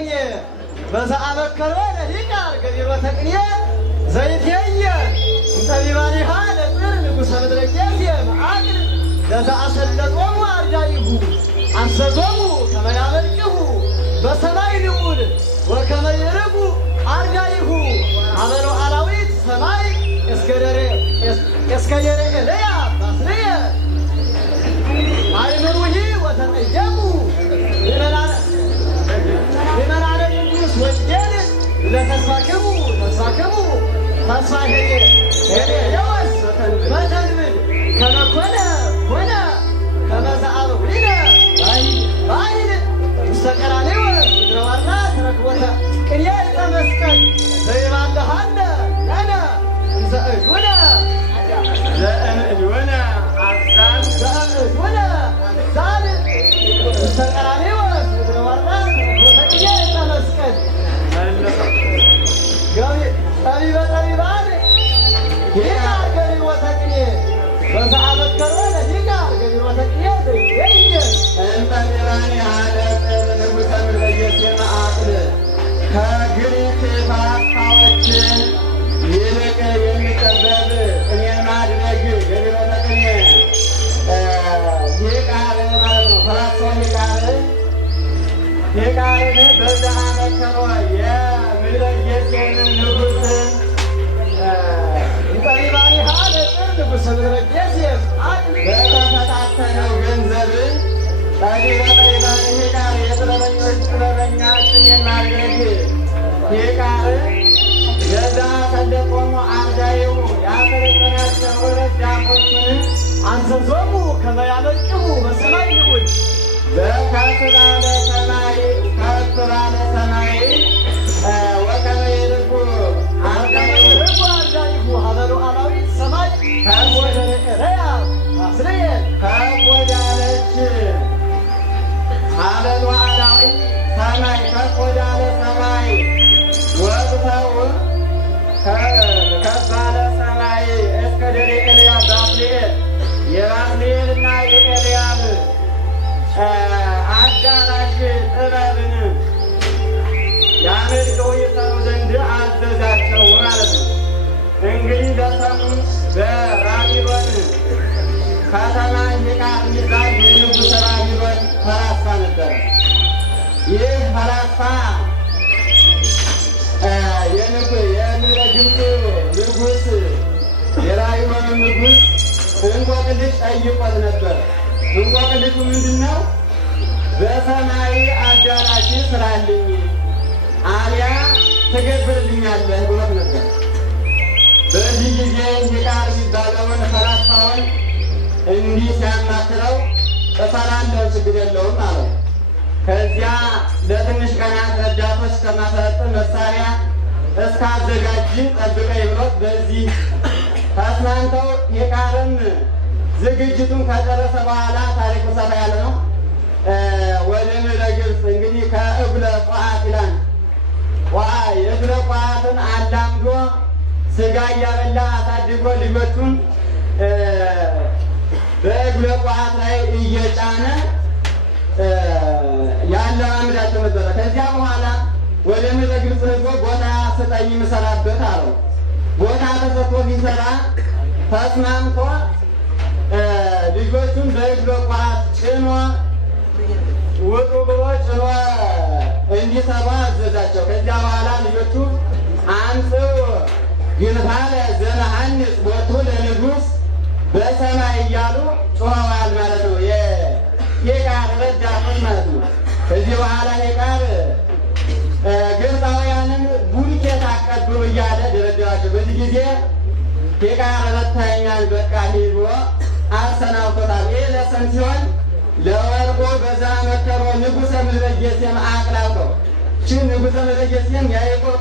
ቅኔ በዘአመከሮ ለሊቃር ገቢሮተ ቅኔ ዘይትየ እንጠቢባኒሃ ለጽር ንጉሠ ምድረ ጌሤም አቅል ለዘአሰለጦሙ አርዳኢሁ አሰዞሙ ከመ ያመልክሁ በሰማይ ልዑል ወከመ ይርጉ አርዳኢሁ አመ ሉዓላዊት ሰማይ እስከ የርኤልያ ባስርየ አይምሩሂ ወተጠየቁ ሊመናነ ቅዱስ ወንጌል ለተስፋክሙ ተስፋ ሄዴዎስ በተንብል ከመ ኮነ ከመ ዘአበዊነ በኃይል ውስተ ቀራንዮስ ምድረ ዋርና ተረክቦተ ቅኔ ዕፀ መስቀል ዘይባልሃነ ለነ ዘእጁነ አዛን ውስተ ቀራንዮስ ምድረ ዋርና ተረክቦተ ቅኔ ዕፀ መስቀል ጠቢበ ጠቢባን ሊቃር ገቢሮተ ቅኔ በዘአመከሮ ለሊቃር ገቢሮተ ቅኔ ዘይትየ እንጠቢባኒሃ ለጽር ንጉሠ ምድረ ጌሤም አቅል ከግሪክ ፈላስፋዎች ይልቅ የሚጠበብ ቅኔን ማድረግ ገቢሮተ ቅኔ ሊቃር ማለት ነው። ፈላስፋው ሊቃርን በዘአመከሮ የምድረ ጌሤምን ንጉሥ እንጠቢባኒሃ ለጽር ንጉሠ ምድረ ጌሤም አቅል በተፈታተነው ገንዘብ ጠቢበ ጠቢባን ሊቃር የጥበበኞች ጥበበኛ ቅኔን ማድረግ ሊቃር ለዘአሰለጦሙ አርዳኢሁ ያሰለጠናቸው ረዳቶቹን አዘዞሙ ከመ ያመልክሁ በሰማይ ልዑል ከፍ ባለ ሰማይ ወከመ ይርጉ አርዳኢሁ አርዳኢሁ አመ ሉዓላዊት ሰማይ ከፍ ወደርኤልያ ባስርየ ከፍ ወዳለች አለ ሉዓላዊት ሰማይ ከፍ ወዳለ ሰማይ ወጥተው ከፍ ባለ ሰማይ እስከ ደርኤልያ ባስልኤል የባስልኤልና የኤልያብ አዳራሽ ጥበብን ያመልከው ይሰሩ ዘንድ አዘዛቸው ማለት ነው። እንግዲህ በሰሙት በባቢሎን ከተማ ሊቃር የሚባል የንጉሠ ባቢሎን ፈላስፋ ነበረ። ይህ ፈላስፋ የምድረ ግብፅ ንጉሥ የባቢሎን ንጉሥ እንቆቅልሽ ጠይቆት ነበር። እንቆቅልሹ ምንድን ነው? በሰማይ አዳራሽ ስራልኝ አልያ ትገብርልኛለህ ብሎት ነበር። በዚህ ጊዜ ሊቃር የሚባለውን ፈላስፋውን እንዲህ ሲያማክረው እሰራለሁ ችግር የለውም አለው። ከዚያ ለትንሽ ቀናት ረዳቶች ከማሰለጥን መሳሪያ እስካዘጋጅ ጠብቀኝ ብሎት በዚህ ተስማምተው ሊቃርም ዝግጅቱን ከጨረሰ በኋላ ታሪኩ ሰፋ ያለ ነው። ወደ ምድረ ግብፅ እንግዲህ ከእግለ ቋዓት ይላል። የእግለ ቋዓትን አላምዶ ስጋ እያበላ አሳድጎ ልጆቹን በእግለ ቋዓት ላይ እየጫነ ያለማምዳቸው ነበረ። ከዚያ በኋላ ወደ ምድረ ግብፅ ህዝቦ ቦታ ስጠኝ የምሰራበት አለው። ቦታ ተሰጥቶ ቢሰራ ተስማምቶ ልጆቹን በእግለ ቋዓት ጭኖ ውጡ ብሎ ጭኖ እንዲሰሩ አዘዛቸው። ከዚያ በኋላ ልጆቹ አንጽው ግንባለ ዘመሐንጽ ቦቱ ለንጉሥ በሰማይ እያሉ ጮኸዋል ማለት ነው። የሊቃር ረዳቶች ማለት ነው። ከዚህ በኋላ ሊቃር ግብፃውያንን ቡልኬት አቀብሉ እያለ ደረደራቸው። በዚህ ጊዜ ሊቃር ረታኛን በቃ ሂድ ብሎ አሰናብቶታል። ይህ ለሰን ሲሆን ለወርቆ በዘአመከሮ ንጉሠ ምድረ ጌሤም አቅላልከው ንጉሠ ምድረ ጌሤም ያዕቆብ